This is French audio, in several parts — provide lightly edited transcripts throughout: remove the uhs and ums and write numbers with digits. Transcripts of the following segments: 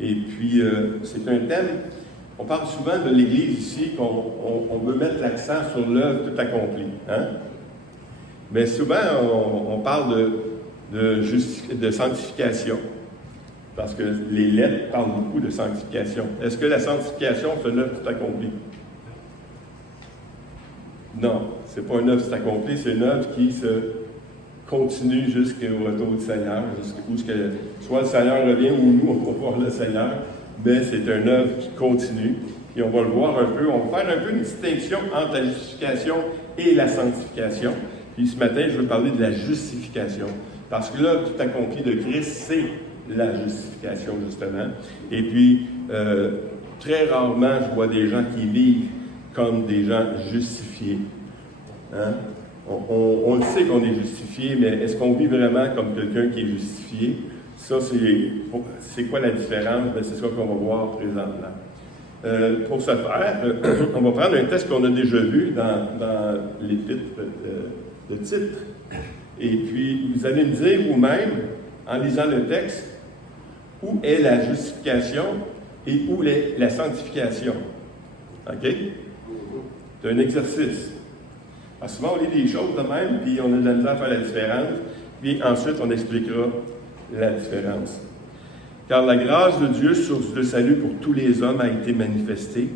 Et puis, c'est un thème, on parle souvent de l'Église ici, qu'on veut mettre l'accent sur l'œuvre tout accomplie. Hein? Mais souvent, on parle de sanctification, parce que les lettres parlent beaucoup de sanctification. Est-ce que la sanctification, c'est une œuvre tout accomplie? Non, ce n'est pas une œuvre tout accomplie, c'est une œuvre qui se continue jusqu'au retour du Seigneur, soit le Seigneur revient ou nous, on va voir le Seigneur, mais c'est une œuvre qui continue. Et on va le voir un peu, on va faire un peu une distinction entre la justification et la sanctification. Puis ce matin, je veux parler de la justification. Parce que l'œuvre tout accomplie de Christ, c'est la justification, justement. Et puis, très rarement, je vois des gens qui vivent comme des gens justifiés. Hein? On le sait qu'on est justifié, mais est-ce qu'on vit vraiment comme quelqu'un qui est justifié? Ça, c'est quoi la différence? Ben, c'est ça qu'on va voir présentement. Pour ce faire, on va prendre un texte qu'on a déjà vu dans l'épître de Titre. Et puis, vous allez me dire vous-même, en lisant le texte, où est la justification et où est la sanctification. OK? C'est un exercice. Alors souvent, on lit des choses de même, puis on a de la misère à faire la différence, puis ensuite, on expliquera la différence. Car la grâce de Dieu, source de salut pour tous les hommes, a été manifestée.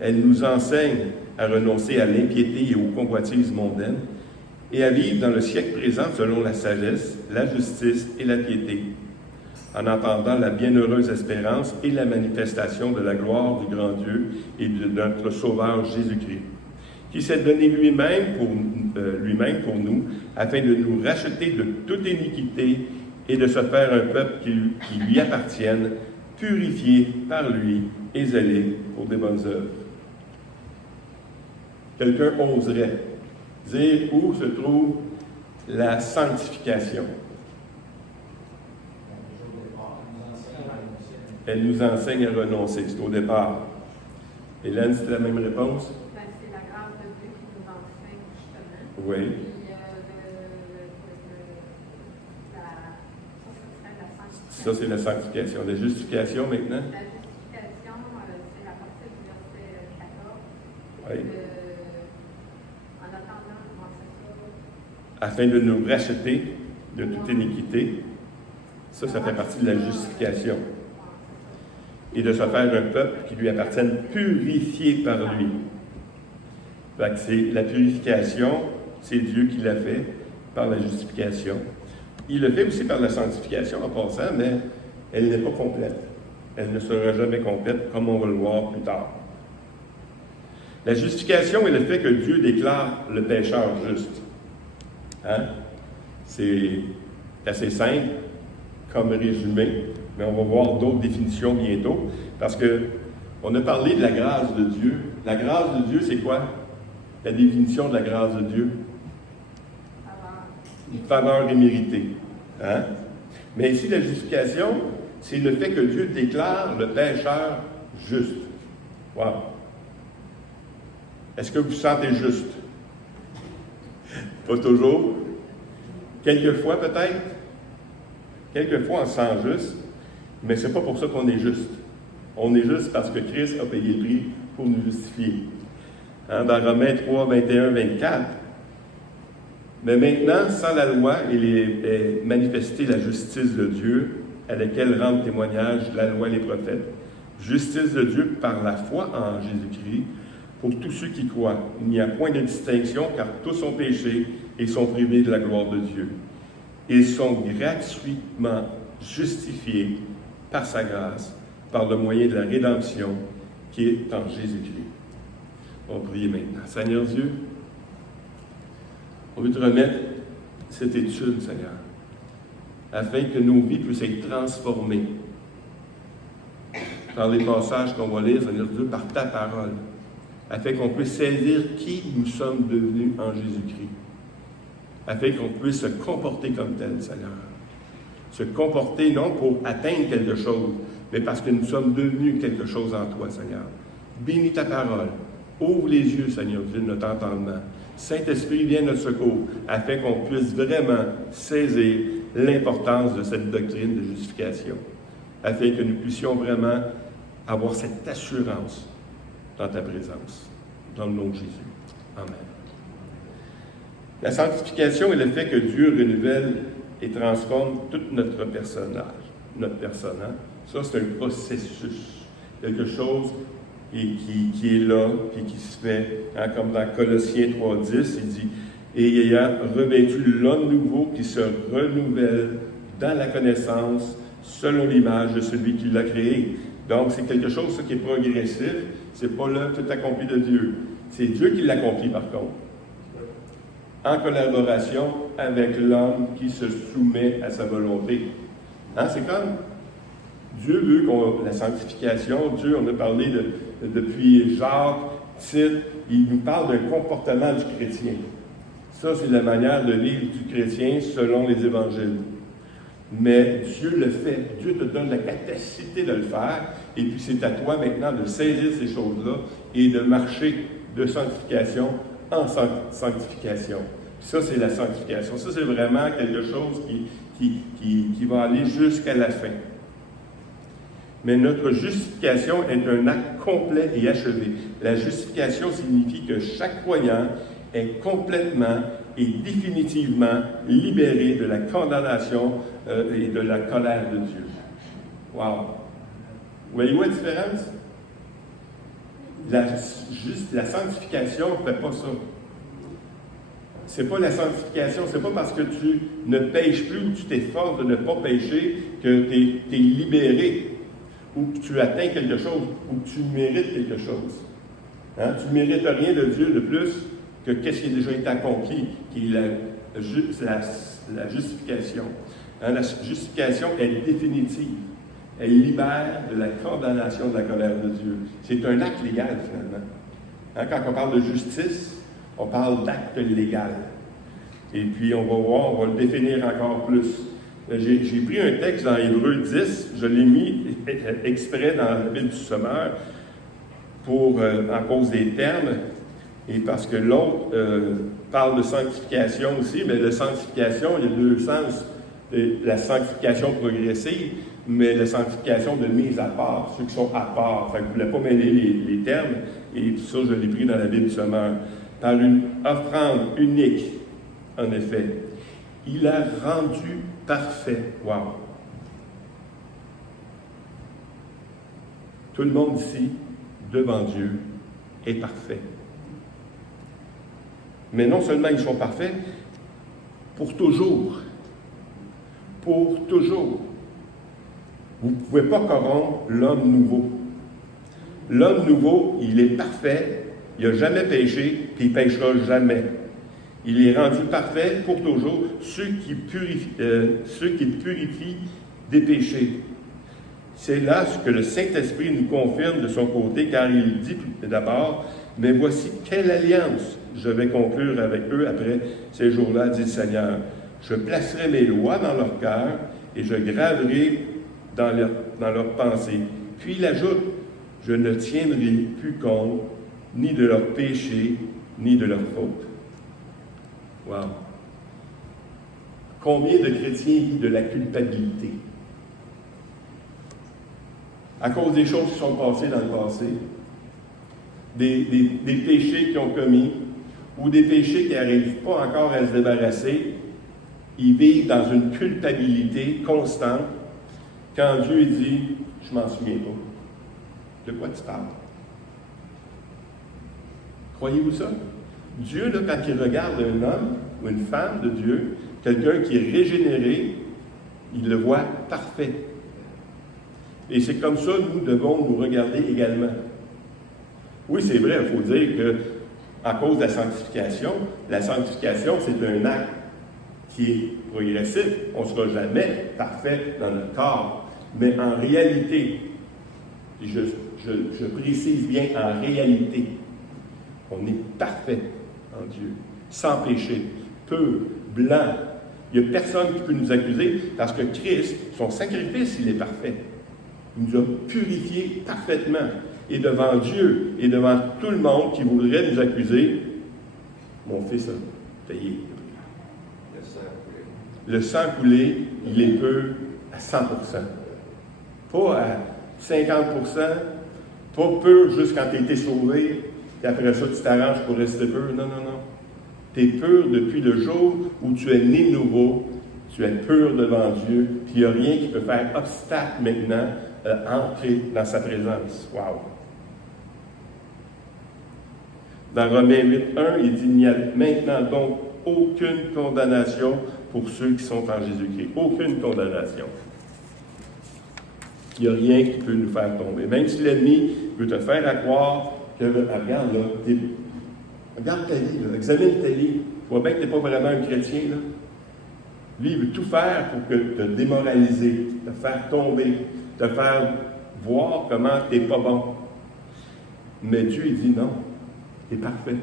Elle nous enseigne à renoncer à l'impiété et aux convoitises mondaines et à vivre dans le siècle présent selon la sagesse, la justice et la piété, en entendant la bienheureuse espérance et la manifestation de la gloire du grand Dieu et de notre Sauveur Jésus-Christ, qui s'est donné lui-même pour nous, afin de nous racheter de toute iniquité et de se faire un peuple qui lui appartienne, purifié par lui et zélé pour des bonnes œuvres. Quelqu'un oserait dire où se trouve la sanctification. Elle nous enseigne à renoncer. C'est au départ. Hélène, c'était la même réponse? Ben, c'est la grâce de Dieu qui nous enseigne, justement. Oui. Puis, ça, Ça, c'est la sanctification. La justification, maintenant? La justification, c'est la partie du verset 14. Oui. En attendant, comment c'est ça? Afin de nous racheter de toute iniquité. Ça fait partie de la justification. Et de se faire un peuple qui lui appartienne, purifié par lui. Fait que c'est la purification, c'est Dieu qui l'a fait par la justification. Il le fait aussi par la sanctification en passant, mais elle n'est pas complète. Elle ne sera jamais complète, comme on va le voir plus tard. La justification est le fait que Dieu déclare le pécheur juste. Hein? C'est assez simple comme résumé, mais on va voir d'autres définitions bientôt, parce qu'on a parlé de la grâce de Dieu. La grâce de Dieu, c'est quoi? La définition de la grâce de Dieu? Une faveur imméritée. Hein? Mais ici, la justification, c'est le fait que Dieu déclare le pécheur juste. Wow! Est-ce que vous vous sentez juste? Pas toujours. Quelquefois, peut-être. Quelquefois, on se sent juste, mais ce n'est pas pour ça qu'on est juste. On est juste parce que Christ a payé le prix pour nous justifier. Hein, dans Romains 3, 21, 24, mais maintenant, sans la loi, il est manifesté la justice de Dieu, à laquelle rendent témoignage la loi et les prophètes. Justice de Dieu par la foi en Jésus-Christ, pour tous ceux qui croient. Il n'y a point de distinction, car tous ont péché et sont privés de la gloire de Dieu. Ils sont gratuitement justifiés par sa grâce, par le moyen de la rédemption qui est en Jésus-Christ. On va prier maintenant. Seigneur Dieu, on veut te remettre cette étude, Seigneur, afin que nos vies puissent être transformées par les passages qu'on va lire, Seigneur Dieu, par ta parole, afin qu'on puisse saisir qui nous sommes devenus en Jésus-Christ, afin qu'on puisse se comporter comme tel, Seigneur. Se comporter non pour atteindre quelque chose, mais parce que nous sommes devenus quelque chose en toi, Seigneur. Bénis ta parole. Ouvre les yeux, Seigneur Dieu, de notre entendement. Saint-Esprit, viens à notre secours, afin qu'on puisse vraiment saisir l'importance de cette doctrine de justification. afin que nous puissions vraiment avoir cette assurance dans ta présence, dans le nom de Jésus. Amen. La sanctification est le fait que Dieu renouvelle et transforme tout notre personnage, notre personne. Hein? Ça, c'est un processus, quelque chose qui est là, puis qui se fait, hein, comme dans Colossiens 3,10, il dit « Et ayant revêtu l'homme nouveau qui se renouvelle dans la connaissance, selon l'image de celui qui l'a créé. » Donc, c'est quelque chose ça, qui est progressif, c'est pas là tout accompli de Dieu. C'est Dieu qui l'accomplit par contre, en collaboration avec l'homme qui se soumet à sa volonté. Hein, c'est comme Dieu veut la sanctification. Dieu, on a parlé depuis Jacques, Tite, il nous parle d'un comportement du chrétien. Ça, c'est la manière de vivre du chrétien selon les évangiles. Mais Dieu le fait. Dieu te donne la capacité de le faire. Et puis, c'est à toi maintenant de saisir ces choses-là et de marcher de sanctification en sanctification. Puis ça, c'est la sanctification. Ça, c'est vraiment quelque chose qui va aller jusqu'à la fin. Mais notre justification est un acte complet et achevé. La justification signifie que chaque croyant est complètement et définitivement libéré de la condamnation et de la colère de Dieu. Wow! Voyez-vous la différence? La sanctification ne fait pas ça. C'est pas la sanctification, c'est pas parce que tu ne pêches plus ou tu t'efforces de ne pas pécher que tu es libéré ou que tu atteins quelque chose ou que tu mérites quelque chose. Hein? Tu ne mérites rien de Dieu de plus que qu'est-ce qui a déjà été accompli, qui est la justification. Hein? La justification est définitive. Elle libère de la condamnation de la colère de Dieu. C'est un acte légal, finalement. Hein? Quand on parle de justice, on parle d'acte légal. Et puis, on va voir, on va le définir encore plus. J'ai pris un texte dans Hébreux 10, je l'ai mis exprès dans la Bible du Sommeur en cause des termes, et parce que l'autre parle de sanctification aussi, mais la sanctification, il y a deux sens. La sanctification progressive, mais la sanctification de mise à part, ceux qui sont à part. Fait que je ne voulais pas mêler les termes, et tout ça, je l'ai pris dans la Bible du Sommeur. Par une offrande unique, en effet. Il a rendu parfait. Wow! Tout le monde ici, devant Dieu, est parfait. Mais non seulement ils sont parfaits, pour toujours. Pour toujours. Vous ne pouvez pas corrompre l'homme nouveau. L'homme nouveau, il est parfait. Il n'a jamais péché, puis il ne péchera jamais. Il est rendu parfait pour toujours, ceux qui purifient des péchés. C'est là ce que le Saint-Esprit nous confirme de son côté, car il dit d'abord, « Mais voici quelle alliance je vais conclure avec eux après ces jours-là, dit le Seigneur. Je placerai mes lois dans leur cœur et je graverai dans leur pensée. » Puis il ajoute, « Je ne tiendrai plus compte ni de leurs péchés, ni de leurs fautes. » Wow! Combien de chrétiens vivent de la culpabilité? À cause des choses qui sont passées dans le passé, des péchés qu'ils ont commis, ou des péchés qui n'arrivent pas encore à se débarrasser, ils vivent dans une culpabilité constante quand Dieu dit « Je m'en souviens pas ». De quoi tu parles? Croyez-vous ça? Dieu, là, quand il regarde un homme ou une femme de Dieu, quelqu'un qui est régénéré, il le voit parfait. Et c'est comme ça que nous devons nous regarder également. Oui, c'est vrai, il faut dire que à cause de la sanctification, c'est un acte qui est progressif. On ne sera jamais parfait dans notre corps. Mais en réalité, je précise bien en réalité, on est parfait en Dieu, sans péché, pur, blanc. Il n'y a personne qui peut nous accuser parce que Christ, son sacrifice, il est parfait. Il nous a purifiés parfaitement. Et devant Dieu et devant tout le monde qui voudrait nous accuser, mon fils a payé. Le sang coulé, il est pur à 100%. Pas à 50%, pas pur juste quand tu as été sauvé, et après ça, tu t'arranges pour rester pur. Non, non, non. Tu es pur depuis le jour où tu es né nouveau. Tu es pur devant Dieu. Puis il n'y a rien qui peut faire obstacle maintenant à entrer dans sa présence. Wow! Dans Romains 8:1, il dit, il n'y a maintenant donc aucune condamnation pour ceux qui sont en Jésus-Christ. Aucune condamnation. Il n'y a rien qui peut nous faire tomber. Même si l'ennemi veut te faire croire que, regarde là, regarde ta vie, là, examine ta vie. Tu vois bien que tu n'es pas vraiment un chrétien, là. Lui, il veut tout faire pour te démoraliser, te faire tomber, te faire voir comment tu n'es pas bon. Mais Dieu, il dit non, tu es parfait.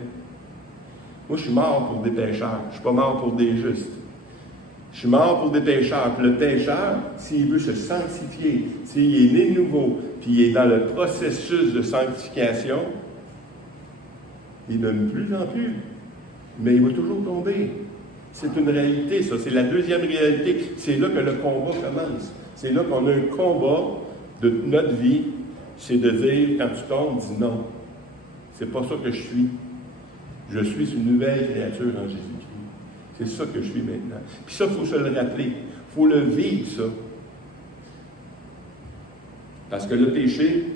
Moi, je suis mort pour des pécheurs, je ne suis pas mort pour des justes. Je suis mort pour des pécheurs. Puis le pécheur, s'il veut se sanctifier, s'il est né de nouveau, puis il est dans le processus de sanctification, il ne de plus en plus. Mais il va toujours tomber. C'est une réalité, ça. C'est la deuxième réalité. C'est là que le combat commence. C'est là qu'on a un combat de notre vie. C'est de dire, quand tu tombes, dis non. C'est pas ça que je suis. Je suis une nouvelle créature en Jésus-Christ. C'est ça que je suis maintenant. Puis ça, il faut se le rappeler. Il faut le vivre, ça. Parce que le péché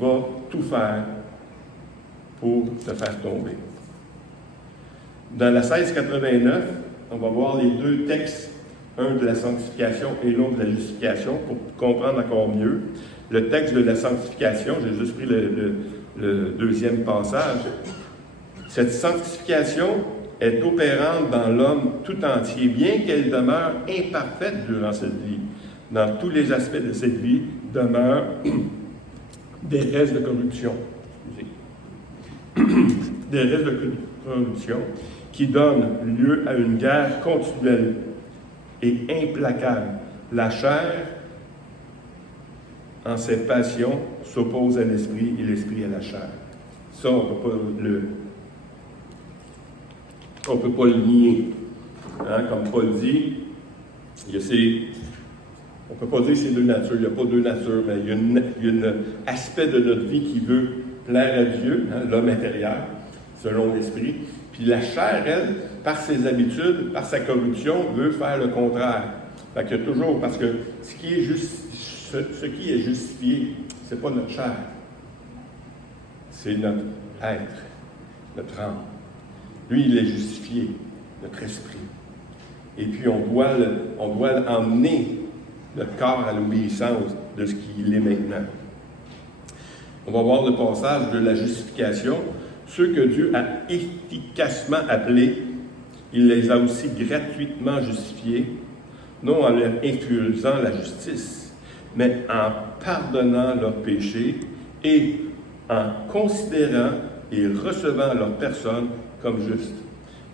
va tout faire pour te faire tomber. Dans la 1689, on va voir les deux textes, un de la sanctification et l'autre de la justification, pour comprendre encore mieux. Le texte de la sanctification, j'ai juste pris le deuxième passage. Cette sanctification est opérante dans l'homme tout entier, bien qu'elle demeure imparfaite durant cette vie. Dans tous les aspects de cette vie demeurent des restes de corruption. Des restes de corruption qui donnent lieu à une guerre continuelle et implacable. La chair, en ses passions, s'oppose à l'esprit et l'esprit à la chair. Ça, on ne peut pas le nier. Hein? Comme Paul dit, on ne peut pas dire ces deux natures. Il n'y a pas deux natures, mais il y a un aspect de notre vie qui veut plaire à Dieu, hein, l'homme intérieur, selon l'esprit. Puis la chair, elle, par ses habitudes, par sa corruption, veut faire le contraire. Fait que toujours, parce que ce qui est justifié, ce n'est pas notre chair. C'est notre être, notre âme. Lui, il est justifié, notre esprit. Et puis, on doit emmener notre corps à l'obéissance de ce qu'il est maintenant. On va voir le passage de la justification. Ceux que Dieu a efficacement appelés, il les a aussi gratuitement justifiés, non en leur infusant la justice, mais en pardonnant leurs péchés et en considérant et recevant leur personne comme juste.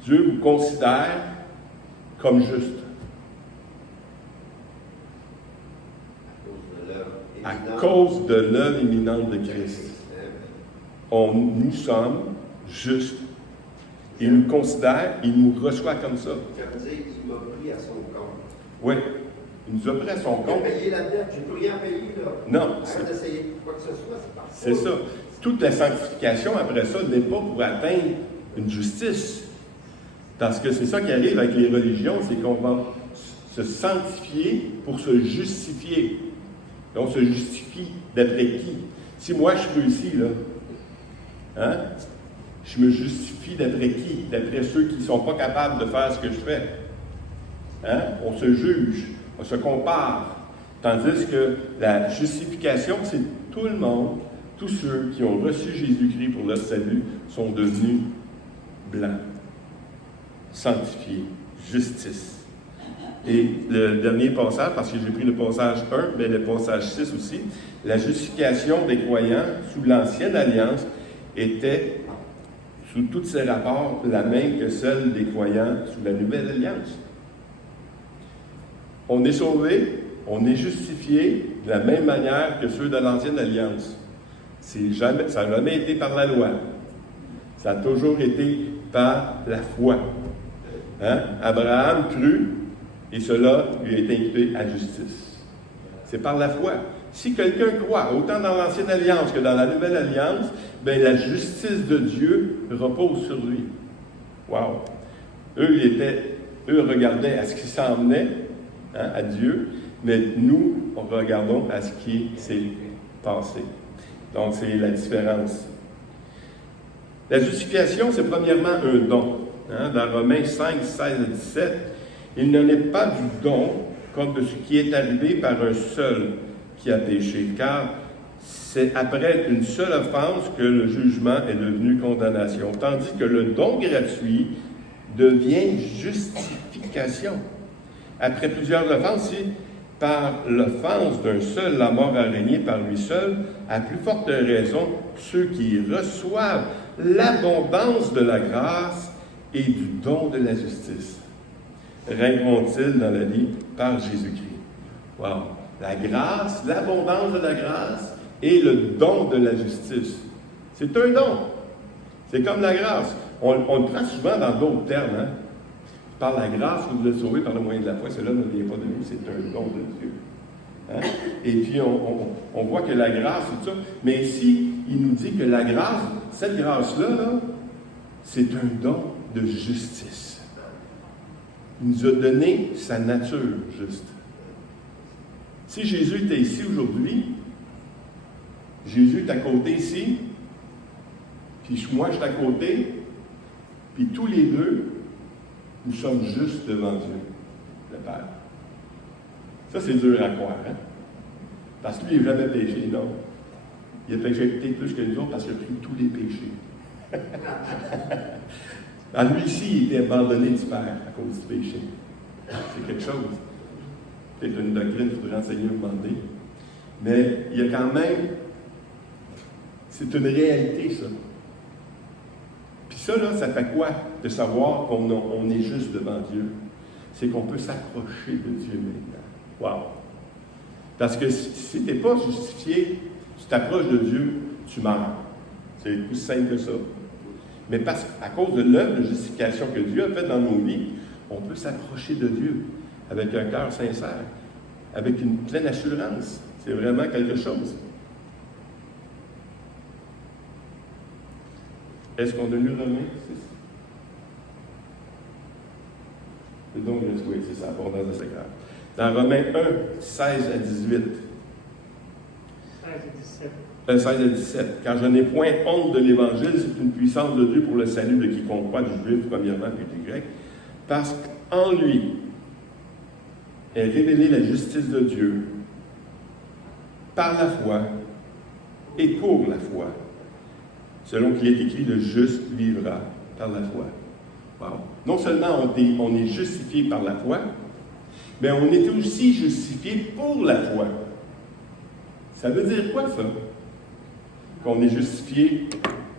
Dieu vous considère comme juste. À cause de l'œuvre imminente de Christ. Nous sommes justes. Il nous considère, il nous reçoit comme ça. Ça veut dire qu'il m'a pris à son compte. Oui, il nous a pris à son compte. J'ai payé la dette, j'ai plus rien payé là. Non. Arrête d'essayer quoi que ce soit, c'est parfait. C'est ça. Toute la sanctification, après ça, n'est pas pour atteindre une justice. Parce que c'est ça qui arrive avec les religions, c'est qu'on va se sanctifier pour se justifier. Et on se justifie d'après qui? Si moi je réussis, là, hein, je me justifie d'après qui? D'après ceux qui ne sont pas capables de faire ce que je fais. Hein? On se juge, on se compare. Tandis que la justification, c'est tout le monde, tous ceux qui ont reçu Jésus-Christ pour leur salut, sont devenus blancs, sanctifiés, justice. Et le dernier passage, parce que j'ai pris le passage 1, mais le passage 6 aussi, la justification des croyants sous l'Ancienne Alliance était, sous tous ses rapports, la même que celle des croyants sous la Nouvelle Alliance. On est sauvé, on est justifié de la même manière que ceux de l'Ancienne Alliance. Ça n'a jamais été par la loi. Ça a toujours été par la foi. Hein? Abraham crut, et cela lui a été imputé à justice. C'est par la foi. Si quelqu'un croit, autant dans l'Ancienne Alliance que dans la Nouvelle Alliance, bien, la justice de Dieu repose sur lui. Wow! Eux regardaient à ce qui s'en venait, hein, à Dieu, mais nous, regardons à ce qui s'est passé. Donc, c'est la différence. La justification, c'est premièrement un don. Hein, dans Romains 5, 16 et 17, il n'en est pas du don comme de ce qui est arrivé par un seul qui a péché, car c'est après une seule offense que le jugement est devenu condamnation, tandis que le don gratuit devient justification. Après plusieurs offenses, si par l'offense d'un seul la mort a régné par lui seul, à plus forte raison, ceux qui reçoivent l'abondance de la grâce et du don de la justice règneront-ils dans la vie par Jésus-Christ. Wow! La grâce, l'abondance de la grâce et le don de la justice. C'est un don. C'est comme la grâce. On le prend souvent dans d'autres termes. Hein? Par la grâce, vous êtes sauvés par le moyen de la foi. Cela ne vient pas de nous, c'est un don de Dieu. Hein? Et puis, on voit que la grâce, tout ça. Mais ici, il nous dit que la grâce, cette grâce-là, là, c'est un don de justice. Il nous a donné sa nature juste. Si Jésus était ici aujourd'hui, Jésus est à côté ici, puis moi je suis à côté, puis tous les deux, nous sommes justes devant Dieu, le Père. Ça, c'est dur à croire, hein? Parce que lui, il n'a jamais péché, non. Il a péché peut-être plus que nous autres parce qu'il a pris tous les péchés. Alors, lui, ici, il était abandonné du Père à cause du péché. C'est quelque chose. Peut-être une doctrine qu'il faudrait enseigner au moment donné. Mais il y a quand même... C'est une réalité, ça. Puis ça, là, ça fait quoi de savoir qu'on est juste devant Dieu? C'est qu'on peut s'approcher de Dieu maintenant. Wow! Parce que si tu n'es pas justifié, tu t'approches de Dieu, tu meurs. C'est aussi simple que ça. Mais à cause de l'œuvre de justification que Dieu a faite dans nos vies, on peut s'approcher de Dieu avec un cœur sincère, avec une pleine assurance. C'est vraiment quelque chose. Est-ce qu'on a lu Romains 6? C'est donc, oui, c'est ça, abondance de sa grâce. Dans Romains 1, 16 à 18. 16 à 17. Car je n'ai point honte de l'Évangile, c'est une puissance de Dieu pour le salut de quiconque croit, du juif premièrement, puis du grec, parce qu'en lui est révélée la justice de Dieu par la foi et pour la foi. Selon qu'il est écrit, le juste vivra par la foi. Wow. Non seulement on est justifié par la foi, mais on est aussi justifié pour la foi. Ça veut dire quoi, ça? Qu'on est justifié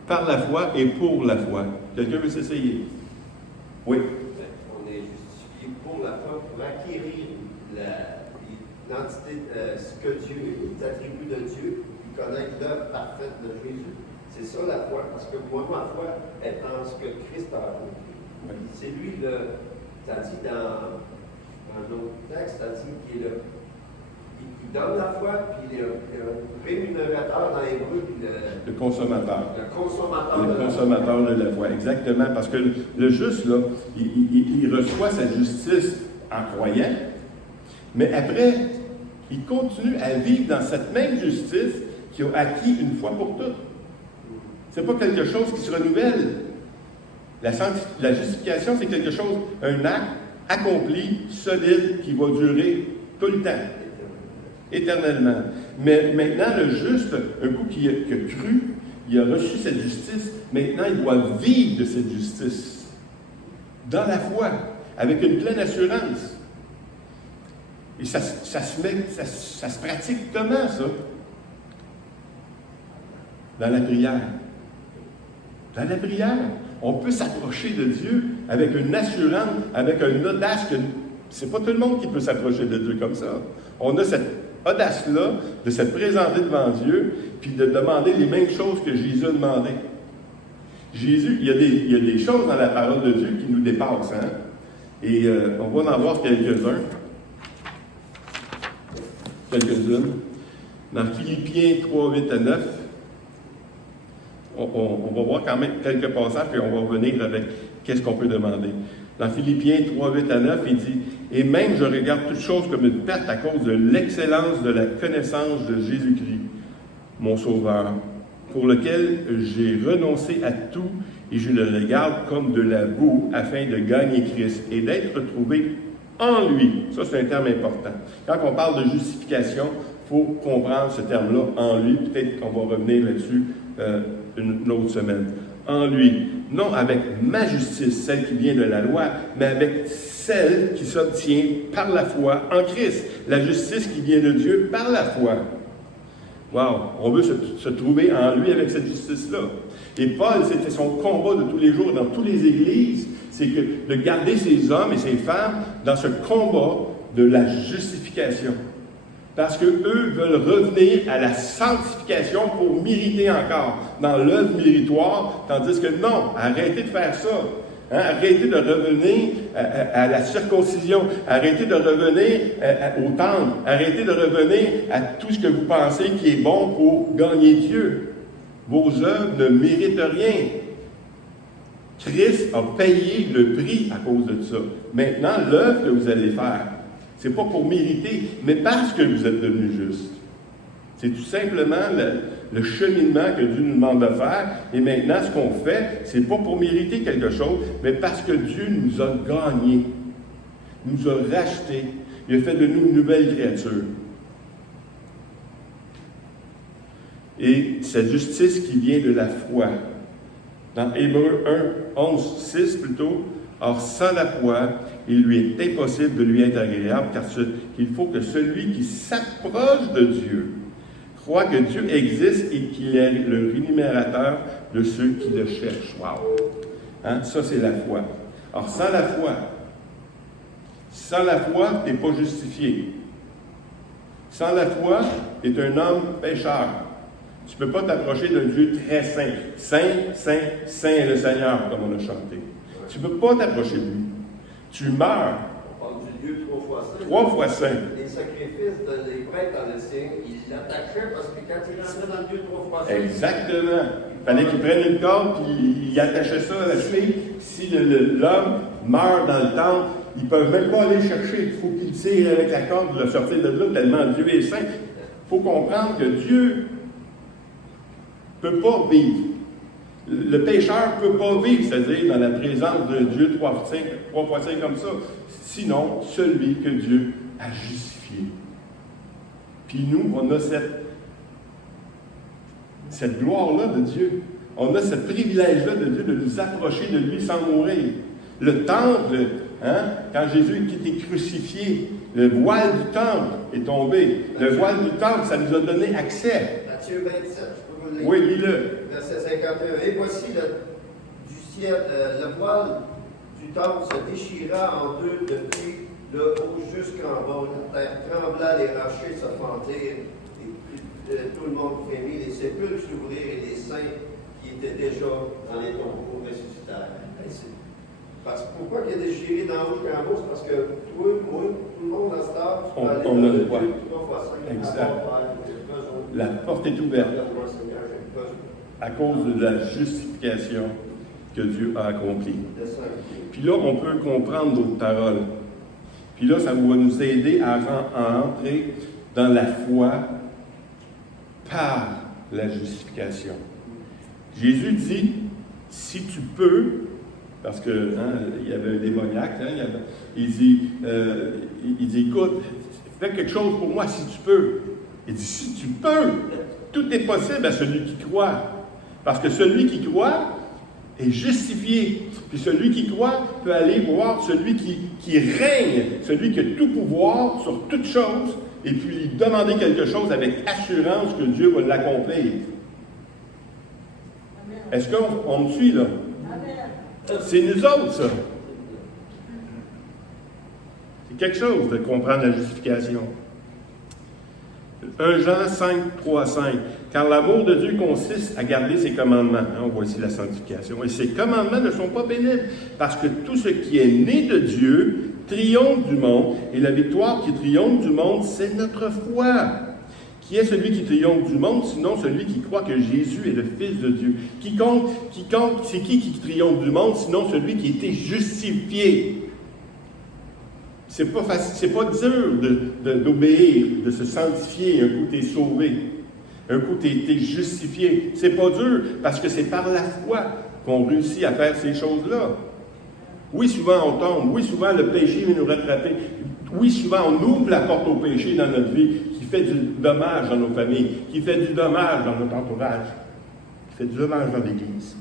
par la foi et pour la foi. Quelqu'un veut s'essayer? Oui. On est justifié pour la foi, pour acquérir l'identité, ce que Dieu, les attributs de Dieu, puis connaître l'œuvre parfaite de Jésus. C'est ça la foi, parce que moi, ma foi est en ce que Christ a accompli. Oui. C'est lui ça dit dans l'autre texte, ça dit qu'il est il donne la foi, puis le rémunérateur dans l'hébreu, puis le consommateur. Le consommateur de la foi, exactement. Parce que le juste, là, il reçoit sa justice en croyant, mais après, il continue à vivre dans cette même justice qu'il a acquis une fois pour toutes. Ce n'est pas quelque chose qui se renouvelle. La justification, c'est quelque chose, un acte accompli, solide, qui va durer tout le temps, éternellement. Mais maintenant, le juste, un coup qu'il a cru, il a reçu cette justice, maintenant il doit vivre de cette justice, dans la foi, avec une pleine assurance. Et ça se pratique comment, ça? Dans la prière. Dans la prière, on peut s'approcher de Dieu avec une assurance, avec une audace que c'est pas tout le monde qui peut s'approcher de Dieu comme ça. On a cette audace-là de se présenter devant Dieu puis de demander les mêmes choses que Jésus a demandé. Jésus, il y a des choses dans la parole de Dieu qui nous dépassent. Hein? Et on va en voir quelques-unes. Dans Philippiens 3, 8 à 9, on va voir quand même quelques passages, puis on va revenir avec qu'est-ce qu'on peut demander. Dans Philippiens 3, 8 à 9, il dit « Et même je regarde toutes choses comme une perte à cause de l'excellence de la connaissance de Jésus-Christ, mon Sauveur, pour lequel j'ai renoncé à tout et je le regarde comme de la boue afin de gagner Christ et d'être retrouvé en lui. » Ça, c'est un terme important. Quand on parle de justification, il faut comprendre ce terme-là, en lui. Peut-être qu'on va revenir là-dessus une autre semaine. En lui. Non avec ma justice, celle qui vient de la loi, mais avec celle qui s'obtient par la foi en Christ. La justice qui vient de Dieu par la foi. Wow! On veut se trouver en lui avec cette justice-là. Et Paul, c'était son combat de tous les jours dans toutes les églises, c'est que de garder ces hommes et ces femmes dans ce combat de la justification. Parce qu'eux veulent revenir à la sanctification pour mériter encore dans l'œuvre méritoire, tandis que non, arrêtez de faire ça. Hein? Arrêtez de revenir à la circoncision, arrêtez de revenir au temple, arrêtez de revenir à tout ce que vous pensez qui est bon pour gagner Dieu. Vos œuvres ne méritent rien. Christ a payé le prix à cause de ça. Maintenant, l'œuvre que vous allez faire, ce n'est pas pour mériter, mais parce que vous êtes devenu juste. C'est tout simplement le cheminement que Dieu nous demande de faire. Et maintenant, ce qu'on fait, ce n'est pas pour mériter quelque chose, mais parce que Dieu nous a gagnés, nous a rachetés. Il a fait de nous une nouvelle créature. Et cette justice qui vient de la foi. Dans Hébreux 1, 11, 6 plutôt, « Or, sans la foi, il lui est impossible de lui être agréable, car il faut que celui qui s'approche de Dieu croit que Dieu existe et qu'il est le rémunérateur de ceux qui le cherchent. » Wow! Hein? Ça, c'est la foi. Alors, sans la foi, tu n'es pas justifié. Sans la foi, tu es un homme pécheur. Tu ne peux pas t'approcher d'un Dieu très saint. Saint, saint, saint est le Seigneur, comme on a chanté. Tu ne peux pas t'approcher de lui. Tu meurs. On parle du Dieu 3 fois saint. 3 fois saint. Les sacrifices des prêtres en Ancien, ils l'attachaient parce que quand il rentrait dans le Dieu 3 fois saint. Exactement. Il fallait qu'il prenne une corde puis il attachait ça à la cheville. Si l'homme meurt dans le temple, ils ne peuvent même pas aller le chercher. Il faut qu'il tire avec la corde pour le sortir de là, tellement Dieu est saint. Il faut comprendre que Dieu ne peut pas vivre. Le pécheur ne peut pas vivre, c'est-à-dire dans la présence de Dieu 3 fois 5 comme ça. Sinon, celui que Dieu a justifié. Puis nous, on a cette gloire-là de Dieu. On a ce privilège-là de Dieu de nous approcher de lui sans mourir. Le temple, hein, quand Jésus a été crucifié, le voile du temple est tombé. Le voile du temple, ça nous a donné accès. Matthieu 27, je peux vous le lire. Oui, lis-le. Verset 51. Et voici du ciel, le voile du temple se déchira en deux depuis le haut jusqu'en bas. La terre trembla, les rochers se fendirent, et tout le monde frémit, les sépulcres s'ouvrirent et les saints qui étaient déjà dans les tombeaux ressuscitèrent. Pourquoi il est déchiré d'en haut jusqu'en bas? C'est parce que toi, moi, tout le monde dans ce temps, on a le droit. Exact. La porte est ouverte à cause de la justification que Dieu a accomplie. Puis là, on peut comprendre d'autres paroles. Puis là, ça va nous aider à entrer dans la foi par la justification. Jésus dit, si tu peux, parce que il y avait un démoniaque, il dit, écoute, fais quelque chose pour moi si tu peux. Il dit, si tu peux, tout est possible à celui qui croit. Parce que celui qui croit est justifié. Puis celui qui croit peut aller voir celui qui règne, celui qui a tout pouvoir sur toutes choses, et puis lui demander quelque chose avec assurance que Dieu va l'accomplir. Est-ce qu'on me suit là? C'est nous autres, ça. C'est quelque chose de comprendre la justification. 1 Jean 5, 3, 5. Car l'amour de Dieu consiste à garder ses commandements. On voit ici la sanctification. Et ses commandements ne sont pas pénibles, parce que tout ce qui est né de Dieu triomphe du monde. Et la victoire qui triomphe du monde, c'est notre foi, Qui est celui qui triomphe du monde, sinon celui qui croit que Jésus est le Fils de Dieu? C'est qui triomphe du monde, sinon celui qui a été justifié? C'est pas facile, c'est pas dur d'obéir, de se sanctifier. Un coup, tu es sauvé. Un coup, tu as été justifié. C'est pas dur, parce que c'est par la foi qu'on réussit à faire ces choses-là. Oui, souvent on tombe. Oui, souvent le péché vient nous rattraper. Oui, souvent on ouvre la porte au péché dans notre vie, qui fait du dommage dans nos familles, qui fait du dommage dans notre entourage, qui fait du dommage dans l'Église.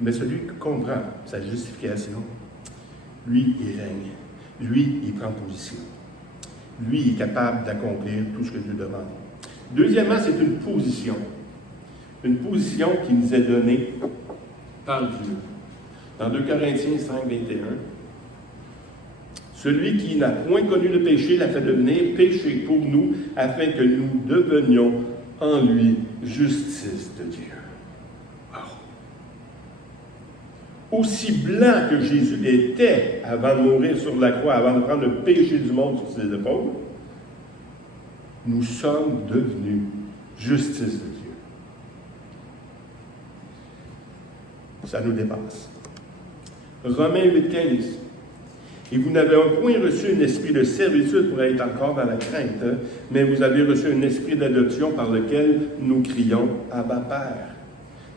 Mais celui qui comprend sa justification, lui, il règne. Lui, il prend position. Lui, il est capable d'accomplir tout ce que Dieu demande. Deuxièmement, c'est une position. Une position qui nous est donnée par Dieu. Dans 2 Corinthiens 5, 21, celui qui n'a point connu le péché l'a fait devenir péché pour nous, afin que nous devenions en lui justice de Dieu. Aussi blanc que Jésus était avant de mourir sur la croix, avant de prendre le péché du monde sur ses épaules, nous sommes devenus justice de Dieu. Ça nous dépasse. Romains 8,15. Et vous n'avez point reçu un esprit de servitude pour être encore dans la crainte, mais vous avez reçu un esprit d'adoption par lequel nous crions Abba Père.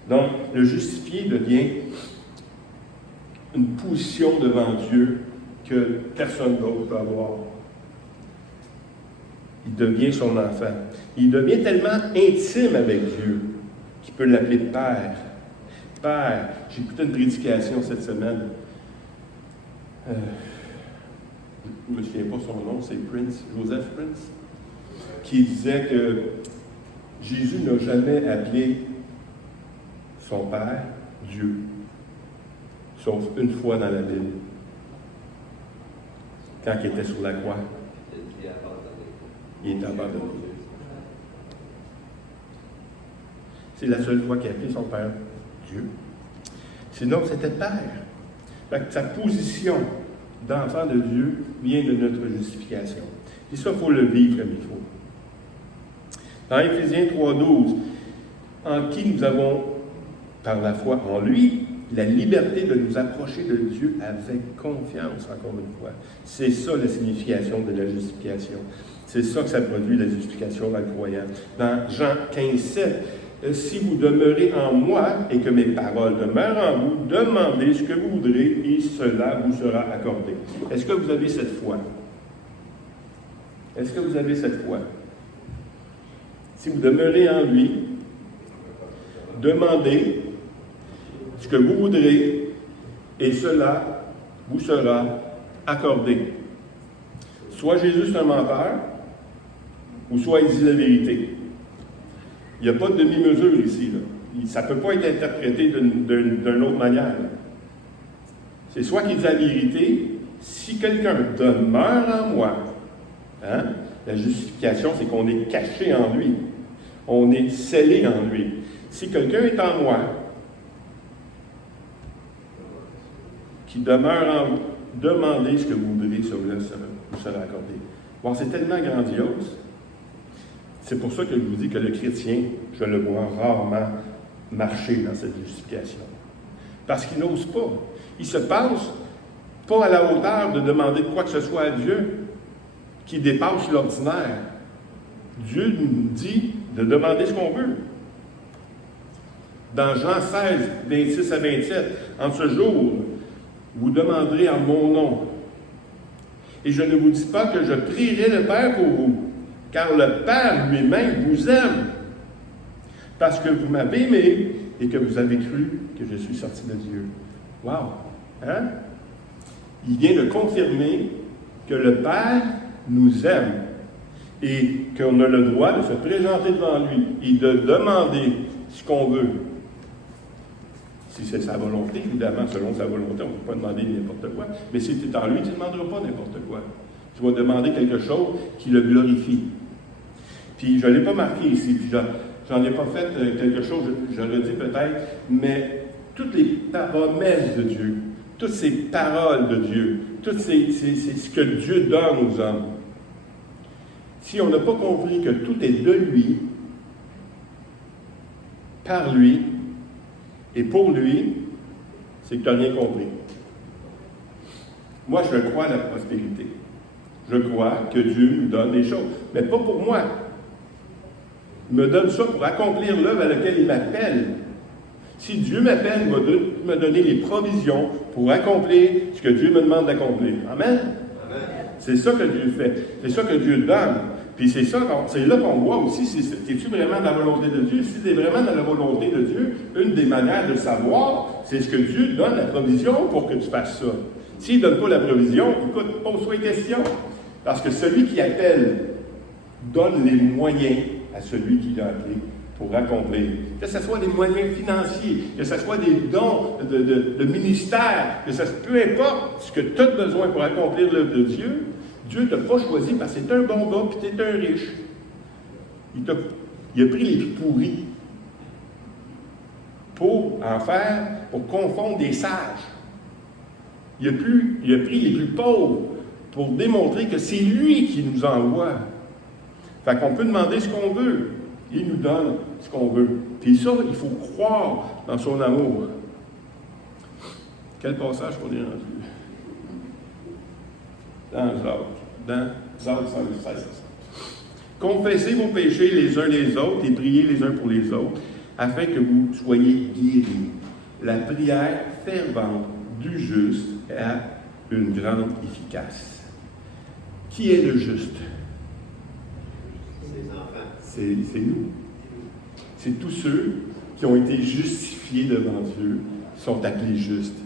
Donc, le justifié devient une position devant Dieu que personne d'autre peut avoir. Il devient son enfant. Il devient tellement intime avec Dieu qu'il peut l'appeler Père. Père. J'ai écouté une prédication cette semaine. Je ne me souviens pas son nom, c'est Joseph Prince, qui disait que Jésus n'a jamais appelé son Père Dieu. Sauf une fois dans la Bible, quand il était sur la croix. Il est abandonné. C'est la seule fois qu'il a appelé son Père Dieu. Sinon, c'était Père. Sa position d'enfant de Dieu vient de notre justification. Et ça, il faut le vivre comme il faut. Dans Éphésiens 3,12, en qui nous avons, par la foi en lui, la liberté de nous approcher de Dieu avec confiance, encore une fois. C'est ça la signification de la justification. C'est ça que ça produit, la justification dans le croyant. Dans Jean 15,7, si vous demeurez en moi et que mes paroles demeurent en vous, demandez ce que vous voudrez et cela vous sera accordé. Est-ce que vous avez cette foi? Est-ce que vous avez cette foi? Si vous demeurez en lui, demandez ce que vous voudrez, et cela vous sera accordé. Soit Jésus est un menteur, ou soit il dit la vérité. Il n'y a pas de demi-mesure ici. Là. Ça ne peut pas être interprété d'une autre manière. Là. C'est soit qu'il dit la vérité, si quelqu'un demeure en moi, hein, la justification, c'est qu'on est caché en lui. On est scellé en lui. Si quelqu'un est en moi, qui demeure en vous, demandez ce que vous voudrez, cela vous sera accordé. Bon, c'est tellement grandiose. C'est pour ça que je vous dis que le chrétien, je le vois rarement marcher dans cette justification. Parce qu'il n'ose pas. Il se pense pas à la hauteur de demander quoi que ce soit à Dieu qui dépasse l'ordinaire. Dieu nous dit de demander ce qu'on veut. Dans Jean 16, 26 à 27, en ce jour, vous demanderez en mon nom. Et je ne vous dis pas que je prierai le Père pour vous, car le Père lui-même vous aime, parce que vous m'avez aimé et que vous avez cru que je suis sorti de Dieu. Wow! Hein? Il vient de confirmer que le Père nous aime et qu'on a le droit de se présenter devant lui et de demander ce qu'on veut. Si c'est sa volonté, évidemment, selon sa volonté, on ne peut pas demander n'importe quoi. Mais si tu es en lui, tu ne demanderas pas n'importe quoi. Tu vas demander quelque chose qui le glorifie. Puis, je ne l'ai pas marqué ici, puis j'en ai pas fait quelque chose, je le dis peut-être, mais toutes les promesses de Dieu, toutes ces paroles de Dieu, c'est ce que Dieu donne aux hommes. Si on n'a pas compris que tout est de lui, par lui et pour lui, c'est que tu n'as rien compris. Moi, je crois à la prospérité. Je crois que Dieu nous donne des choses, mais pas pour moi. Il me donne ça pour accomplir l'œuvre à laquelle il m'appelle. Si Dieu m'appelle, il va me donner les provisions pour accomplir ce que Dieu me demande d'accomplir. Amen? Amen. C'est ça que Dieu fait. C'est ça que Dieu donne. Puis c'est là qu'on voit aussi si es-tu vraiment dans la volonté de Dieu. Si tu es vraiment dans la volonté de Dieu, une des manières de savoir, c'est ce que Dieu donne la provision pour que tu fasses ça. S'il ne donne pas la provision, écoute, pose-toi une question. Parce que celui qui appelle donne les moyens à celui qui l'a appelé pour accomplir. Que ce soit des moyens financiers, que ce soit des dons de ministère, peu importe ce que tu as besoin pour accomplir l'œuvre de Dieu, Dieu ne t'a pas choisi parce que tu es un bon gars et tu es un riche. Il a pris les plus pourris pour en faire, pour confondre des sages. Il a pris les plus pauvres pour démontrer que c'est lui qui nous envoie. Fait qu'on peut demander ce qu'on veut. Il nous donne ce qu'on veut. Puis ça, il faut croire dans son amour. Quel passage qu'on est rendu? Dans Jacques 16. Confessez vos péchés les uns les autres et priez les uns pour les autres, afin que vous soyez guéris. La prière fervente du juste a une grande efficace. Qui est le juste? Ses enfants. C'est nous. C'est tous ceux qui ont été justifiés devant Dieu, sont appelés justes.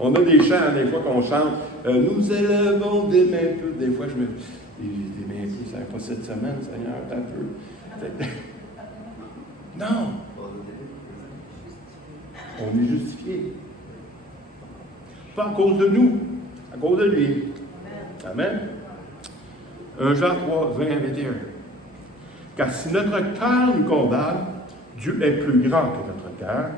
On a des chants, des fois, qu'on chante « Nous élevons des mains toutes ». Des fois, je me dis « Des mains toutes, ça n'est pas cette semaine, Seigneur, t'as peu. » Non! On est justifiés. Pas à cause de nous, à cause de lui. Amen. 1 Jean 3, 20 à 21. Car si notre cœur nous condamne, Dieu est plus grand que notre cœur.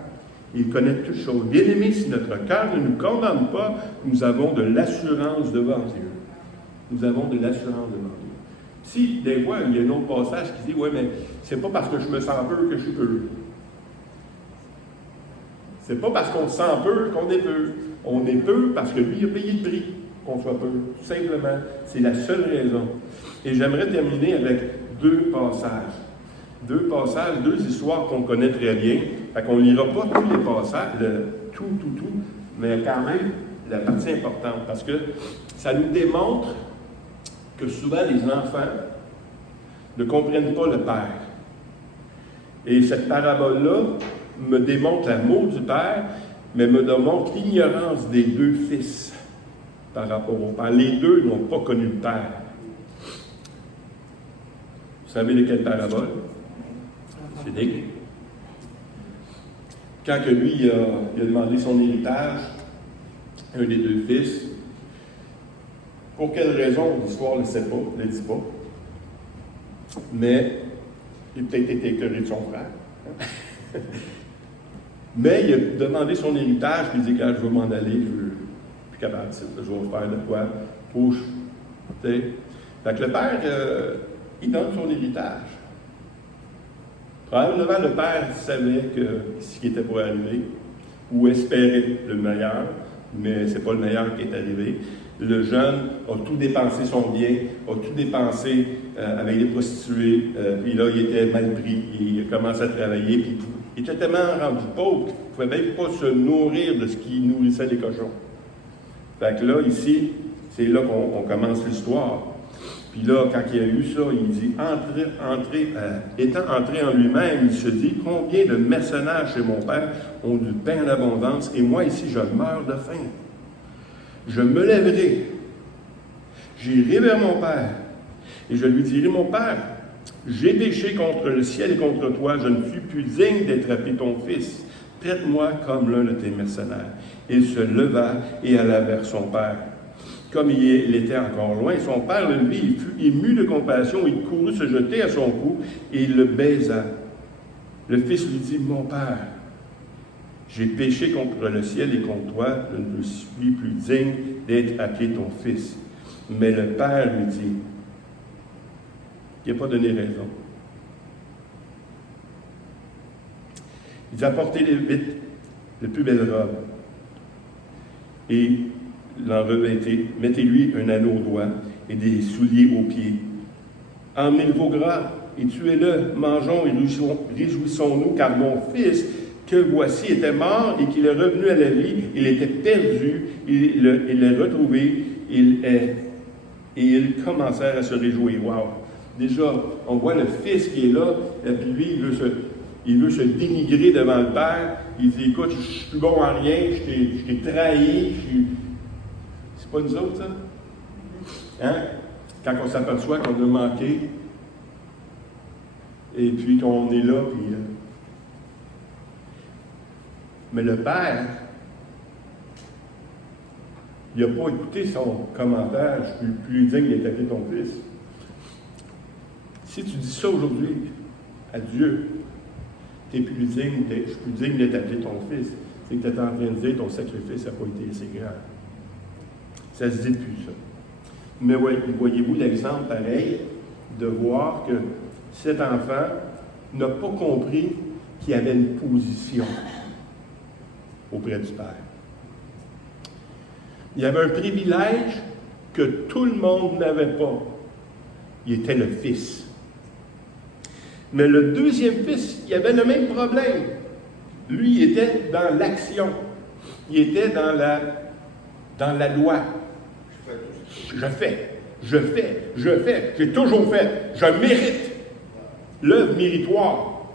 Il connaît toutes choses. Bien-aimés, si notre cœur ne nous condamne pas, nous avons de l'assurance devant Dieu. Nous avons de l'assurance devant Dieu. Si, des fois, il y a un autre passage qui dit « Oui, mais c'est pas parce que je me sens peu que je suis peu. » C'est pas parce qu'on se sent peu qu'on est peu. On est peu parce que lui a payé le prix qu'on soit peu. Tout simplement. C'est la seule raison. Et j'aimerais terminer avec deux passages. Deux histoires qu'on connaît très bien. Fait qu'on ne lira pas tous les passages, tout, mais quand même la partie importante. Parce que ça nous démontre que souvent les enfants ne comprennent pas le Père. Et cette parabole-là me démontre l'amour du Père, mais me démontre l'ignorance des deux fils par rapport au Père. Les deux n'ont pas connu le Père. Vous savez de quelle parabole? C'est Nick. Quand que lui il a demandé son héritage, un des deux fils, pour quelle raison, l'histoire ne le sait pas, ne le dit pas, mais il a peut-être été écœuré de son frère. Mais il a demandé son héritage, puis il dit, quand je vais m'en aller, je ne suis plus capable de ça, je vais faire de quoi, pour... Fait que le père, il donne son héritage. Probablement, le père savait ce qui était pour arriver, ou espérait le meilleur, mais ce n'est pas le meilleur qui est arrivé. Le jeune a tout dépensé son bien, a tout dépensé avec des prostituées, puis là, il était mal pris, il a commencé à travailler, puis il était tellement rendu pauvre qu'il ne pouvait même pas se nourrir de ce qui nourrissait les cochons. Fait que là, ici, c'est là qu'on commence l'histoire. Puis là, quand il a eu ça, il dit, étant entré en lui-même, il se dit, combien de mercenaires chez mon père ont du pain en abondance, et moi ici, je meurs de faim. Je me lèverai, j'irai vers mon père, et je lui dirai, mon père, j'ai péché contre le ciel et contre toi, je ne suis plus digne d'être appelé ton fils. Traite-moi comme l'un de tes mercenaires. Il se leva et alla vers son père. Comme il était encore loin, son père le vit, il fut ému de compassion, il courut se jeter à son cou et il le baisa. Le fils lui dit, mon père, j'ai péché contre le ciel et contre toi, je ne suis plus digne d'être appelé ton fils. Mais le père lui dit, Il n'a pas donné raison. Il dit, apportez vite le plus belle robe et l'en revêtez. Mettez-lui un anneau au doigt et des souliers aux pieds. Emmenez le veau gras et tuez-le. Mangeons et réjouissons-nous, car mon fils, que voici, était mort et qu'il est revenu à la vie. Il était perdu, il l'a retrouvé, et ils commencèrent à se réjouir. Wow! Déjà, on voit le fils qui est là, et puis lui, il veut se dénigrer devant le père. Il dit, écoute, je suis plus bon en rien, je t'ai trahi, C'est pas nous autres, ça? Hein? Quand on s'aperçoit qu'on a manqué, et puis qu'on est là, puis... Mais le père, il n'a pas écouté son commentaire, je suis plus digne d'être appelé ton fils. Si tu dis ça aujourd'hui à Dieu, je suis plus digne d'être appelé ton fils, c'est que tu es en train de dire ton sacrifice n'a pas été assez grand. Ça se dit plus, ça. Mais voyez-vous l'exemple pareil de voir que cet enfant n'a pas compris qu'il avait une position auprès du Père. Il y avait un privilège que tout le monde n'avait pas. Il était le Fils. Mais le deuxième fils, il avait le même problème. Lui, il était dans l'action. Il était dans la loi. Je fais. J'ai toujours fait. Je mérite. L'œuvre méritoire.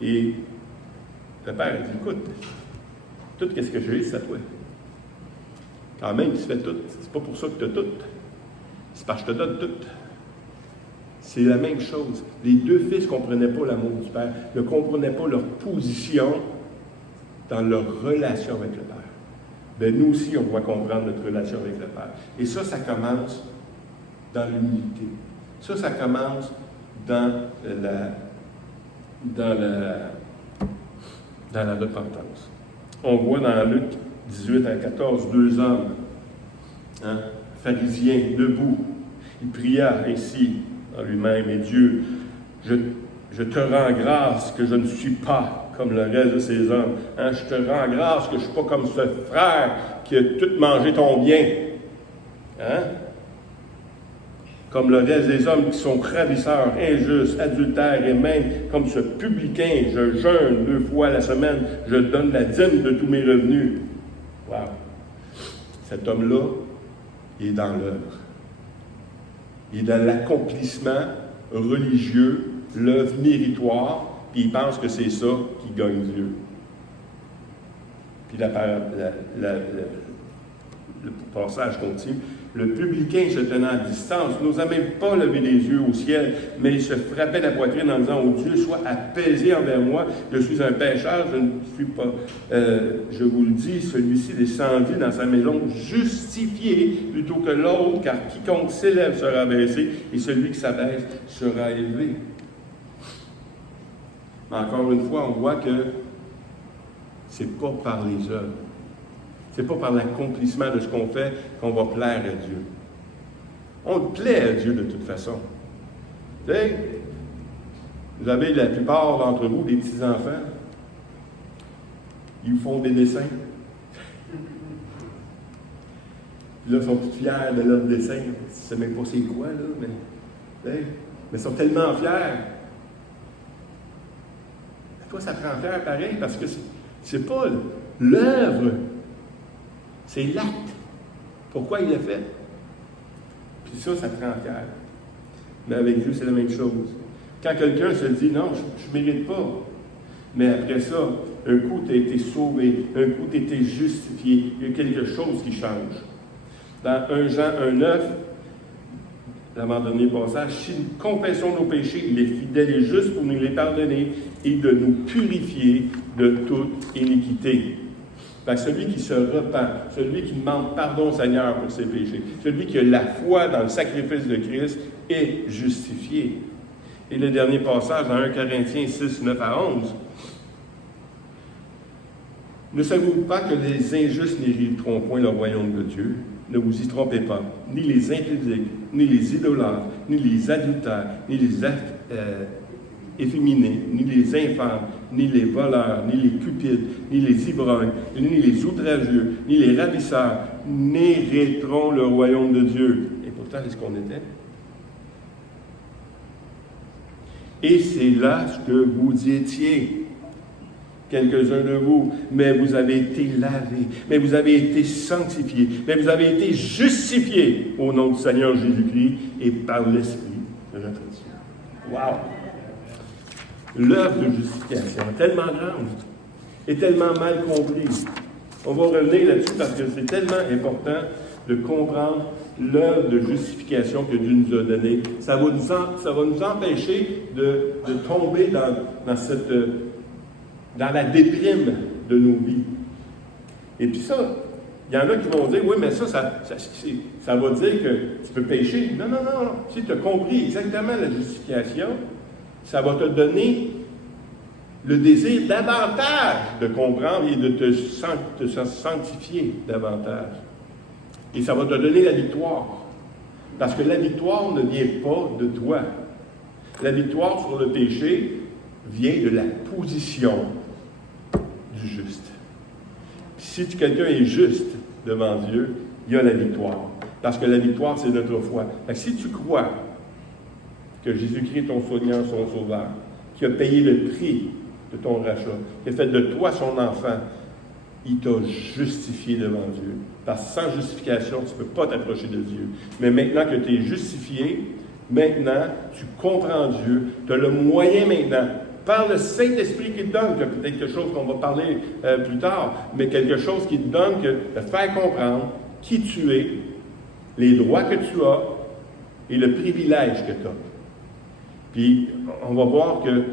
Et le père a dit, écoute, tout ce que j'ai, c'est à toi. Quand même, tu fais tout. C'est pas pour ça que tu as tout. C'est parce que je te donne tout. C'est la même chose. Les deux fils ne comprenaient pas l'amour du Père, ne comprenaient pas leur position dans leur relation avec le Père. Bien, nous aussi, on doit comprendre notre relation avec le Père. Et ça commence dans l'humilité. Ça commence dans la repentance. On voit dans Luc 18 à 14, deux hommes, pharisiens, debout. Il pria ainsi en lui-même, et Dieu, je te rends grâce que je ne suis pas comme le reste de ces hommes. Je te rends grâce que je ne suis pas comme ce frère qui a tout mangé ton bien. Comme le reste des hommes qui sont ravisseurs, injustes, adultères, et même comme ce publicain, je jeûne 2 fois la semaine, je donne la dîme de tous mes revenus. Wow! Cet homme-là, il est dans l'œuvre. Il est dans l'accomplissement religieux, l'œuvre méritoire, puis il pense que c'est ça qui gagne Dieu. Puis le passage continue. Le publicain se tenant à distance n'osa même pas lever les yeux au ciel, mais il se frappait la poitrine en disant, « Ô Dieu, sois apaisé envers moi, je suis un pécheur, je ne suis pas... je vous le dis, celui-ci descendit dans sa maison justifié plutôt que l'autre, car quiconque s'élève sera abaissé, et celui qui s'abaisse sera élevé. » Mais encore une fois, on voit que c'est pas par les œuvres. Ce n'est pas par l'accomplissement de ce qu'on fait qu'on va plaire à Dieu. On plaît à Dieu de toute façon. Vous savez, vous avez la plupart d'entre vous des petits-enfants. Ils vous font des dessins. Puis là, ils sont tous fiers de leur dessin. Je ne sais même pas c'est quoi, là, mais ils sont tellement fiers. Toi, ça te rend fier pareil, parce que c'est pas l'œuvre. C'est l'acte. Pourquoi il l'a fait? Puis ça te rend fier. Mais avec Dieu, c'est la même chose. Quand quelqu'un se dit, non, je ne mérite pas. Mais après ça, un coup, tu as été sauvé. Un coup, tu as été justifié. Il y a quelque chose qui change. Dans 1 Jean 1,9, l'avant-dernier passage, si nous confessons nos péchés, il est fidèle et juste pour nous les pardonner et de nous purifier de toute iniquité. Fait que celui qui se repent, celui qui demande pardon au Seigneur pour ses péchés, celui qui a la foi dans le sacrifice de Christ est justifié. Et le dernier passage, dans 1 Corinthiens 6, 9 à 11. Ne savez-vous pas que les injustes n'hériteront point le royaume de Dieu? Ne vous y trompez pas. Ni les impudiques, ni les idolâtres, ni les adultères, ni les efféminés, ni les infâmes, ni les voleurs, ni les cupides, ni les ivrognes, ni les outrageux, ni les ravisseurs n'hériteront le royaume de Dieu. Et pourtant, c'est ce qu'on était. Et c'est là ce que vous étiez, quelques-uns de vous, mais vous avez été lavés, mais vous avez été sanctifiés, mais vous avez été justifiés au nom du Seigneur Jésus-Christ et par l'Esprit de notre Dieu. Wow! L'œuvre de justification est tellement grande et tellement mal comprise. On va revenir là-dessus parce que c'est tellement important de comprendre l'œuvre de justification que Dieu nous a donnée. Ça va nous empêcher de tomber dans la déprime de nos vies. Et puis ça, il y en a qui vont dire, oui, mais ça va dire que tu peux pécher. Non. Si tu as compris exactement la justification, ça va te donner le désir davantage de comprendre et de te sanctifier davantage. Et ça va te donner la victoire. Parce que la victoire ne vient pas de toi. La victoire sur le péché vient de la position du juste. Puis si quelqu'un est juste devant Dieu, il y a la victoire. Parce que la victoire, c'est notre foi. Fait que si tu crois que Jésus-Christ est ton soignant, son sauveur, qui a payé le prix de ton rachat, qui a fait de toi son enfant, il t'a justifié devant Dieu. Parce que sans justification, tu ne peux pas t'approcher de Dieu. Mais maintenant que tu es justifié, maintenant, tu comprends Dieu, tu as le moyen maintenant, par le Saint-Esprit qui te donne, que peut-être quelque chose qu'on va parler plus tard, mais quelque chose qui te donne de faire comprendre qui tu es, les droits que tu as et le privilège que tu as. Puis, on va voir que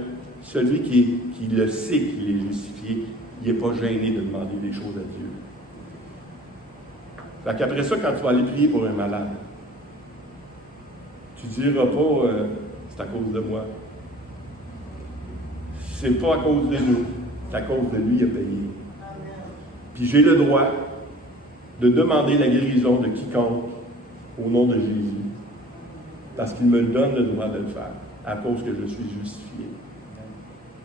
celui qui le sait qu'il est justifié, il n'est pas gêné de demander des choses à Dieu. Fait qu'après ça, quand tu vas aller prier pour un malade, tu ne diras pas c'est à cause de moi. C'est pas à cause de nous, c'est à cause de lui qui a payé. Puis j'ai le droit de demander la guérison de quiconque au nom de Jésus. Parce qu'il me donne le droit de le faire, à cause que je suis justifié.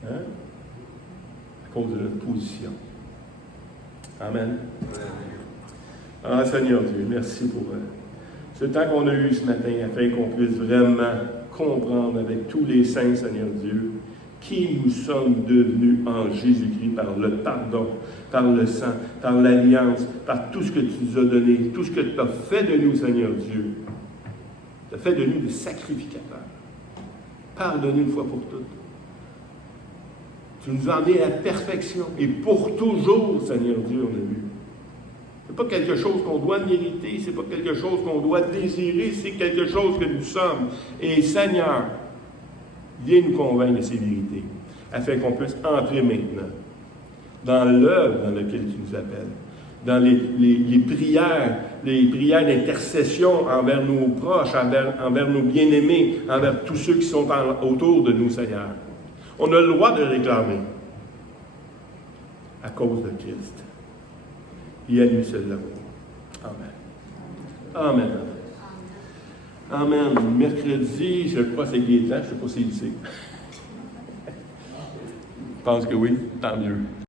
Hein? À cause de notre position. Amen. Ah, Seigneur Dieu, merci pour ce temps qu'on a eu ce matin, afin qu'on puisse vraiment comprendre avec tous les saints, Seigneur Dieu, qui nous sommes devenus en Jésus-Christ par le pardon, par le sang, par l'alliance, par tout ce que tu nous as donné, tout ce que tu as fait de nous, Seigneur Dieu. Tu as fait de nous des sacrificateurs. Pardonne une fois pour toutes. Tu nous as emmenés à la perfection et pour toujours, Seigneur Dieu, on a vu. Ce n'est pas quelque chose qu'on doit mériter, ce n'est pas quelque chose qu'on doit désirer, c'est quelque chose que nous sommes. Et Seigneur, viens nous convaincre de ces vérités, afin qu'on puisse entrer maintenant dans l'œuvre dans laquelle tu nous appelles, dans les prières d'intercession envers nos proches, envers nos bien-aimés, envers tous ceux qui sont autour de nous, Seigneur. On a le droit de réclamer à cause de Christ. Et à lui seul l'amour. Amen. Amen. Mercredi, je crois que c'est Gaétan, je ne sais pas s'il sait. Je pense que oui, tant mieux.